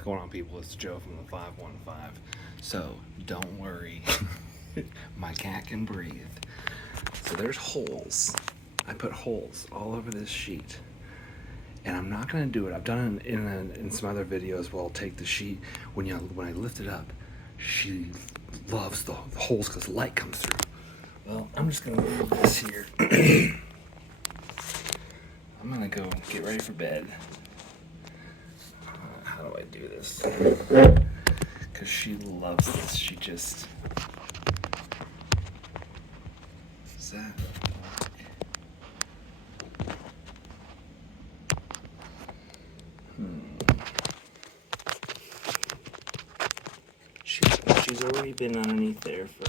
What's going on, people? It's Joe from the 515. So, don't worry. My cat can breathe. So there's holes. I put holes all over this sheet. And I'm not going to do it. I've done it in some other videos where I'll take the sheet. When I lift it up, she loves the holes because light comes through. Well, I'm just going to leave this here. I'm going to go get ready for bed. How do I do this? Because she loves this. She just... Is that... She's already been underneath there for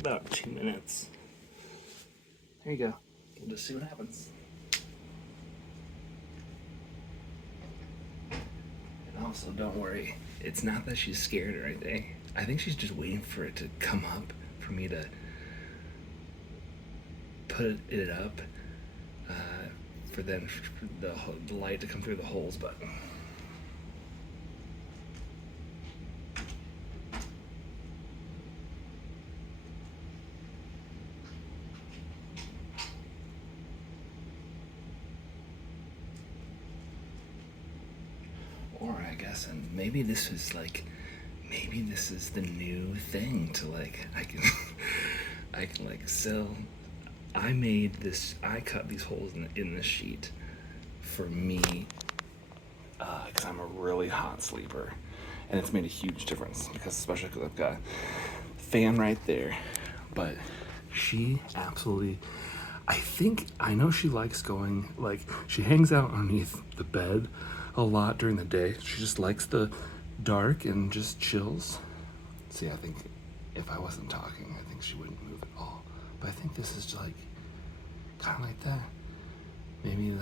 about 2 minutes. There you go. We'll just see what happens. And also, don't worry. It's not that she's scared or anything. I think she's just waiting for it to come up for me to put it up for the light to come through the holes, but... Or I guess, and maybe this is the new thing to I can sell. I cut these holes in the sheet for me, because I'm a really hot sleeper, and it's made a huge difference, especially because I've got a fan right there. But she absolutely, I know she likes going, she hangs out underneath the bed a lot during the day. She just likes the dark and just chills. See, I think if I wasn't talking, I think she wouldn't move at all. But I think this is kind of like that. Maybe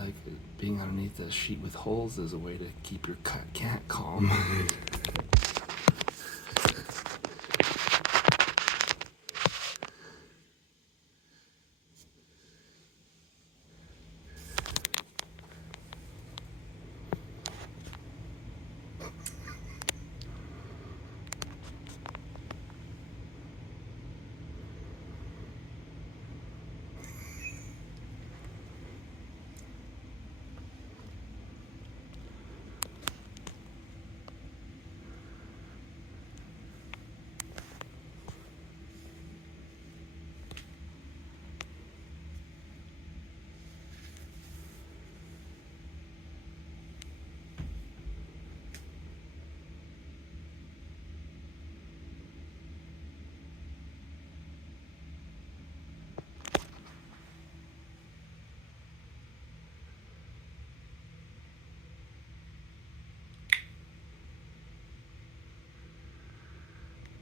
being underneath the sheet with holes is a way to keep your cat calm.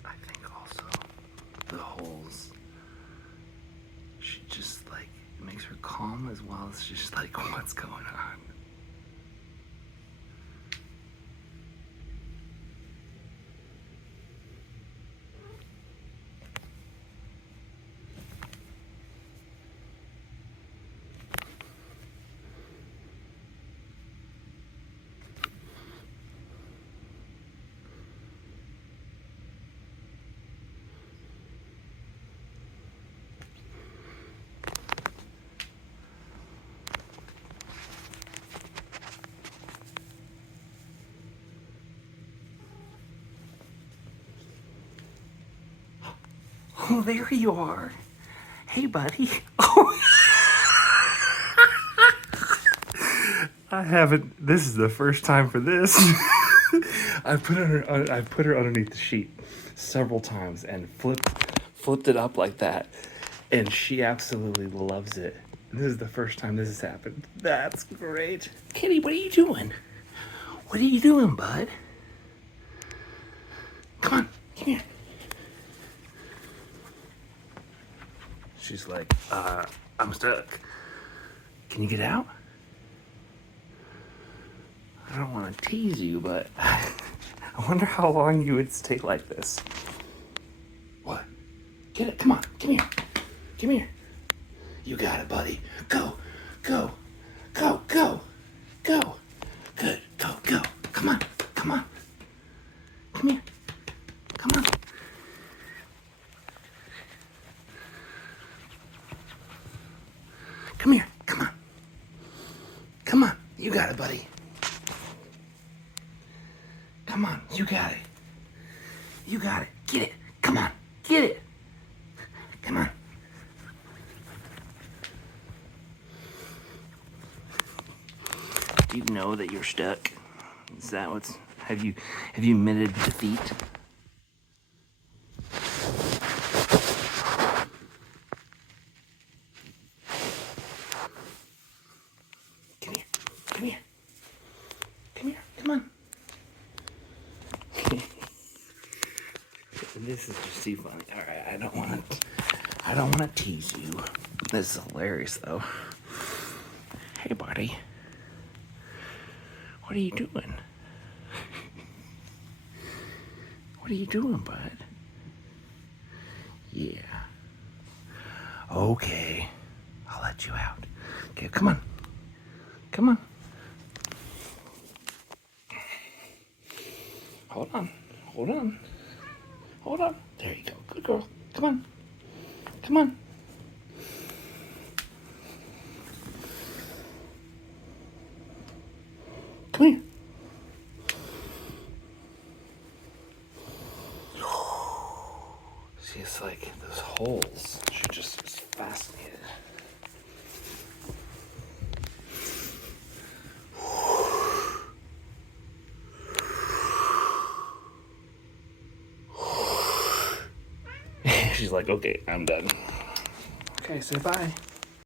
I think also the holes, she just it makes her calm as well as just what's going on. Oh, there you are. Hey, buddy. Oh. I haven't. This is the first time for this. I've put her underneath the sheet several times and flipped it up like that, and she absolutely loves it. This is the first time this has happened. That's great. Kitty, what are you doing? What are you doing, bud? Come on, come here. She's like, I'm stuck. Can you get out? I don't want to tease you, but I wonder how long you would stay like this. What? Get it, come on, come here. Come here. You got it, buddy. Go, go, go, go, go. Good, go, go. Come on, come on. Come here. Come on. Come here. Come on. Come on. You got it, buddy. Come on. You got it. You got it. Get it. Come on. Get it. Come on. Do you know that you're stuck? Is that what's... Have you admitted defeat? Come here. Come here. Come here. Come on. This is just too funny. All right, I don't want to tease you. This is hilarious, though. Hey, buddy. What are you doing? What are you doing, bud? Yeah. Okay. I'll let you out. Okay, come on. Come on. Hold on. Hold on. Hold on. There you go. Good girl. Come on. Come on. Come here. See, it's like those holes. She just is fascinated. She's like, okay, I'm done. Okay, say bye.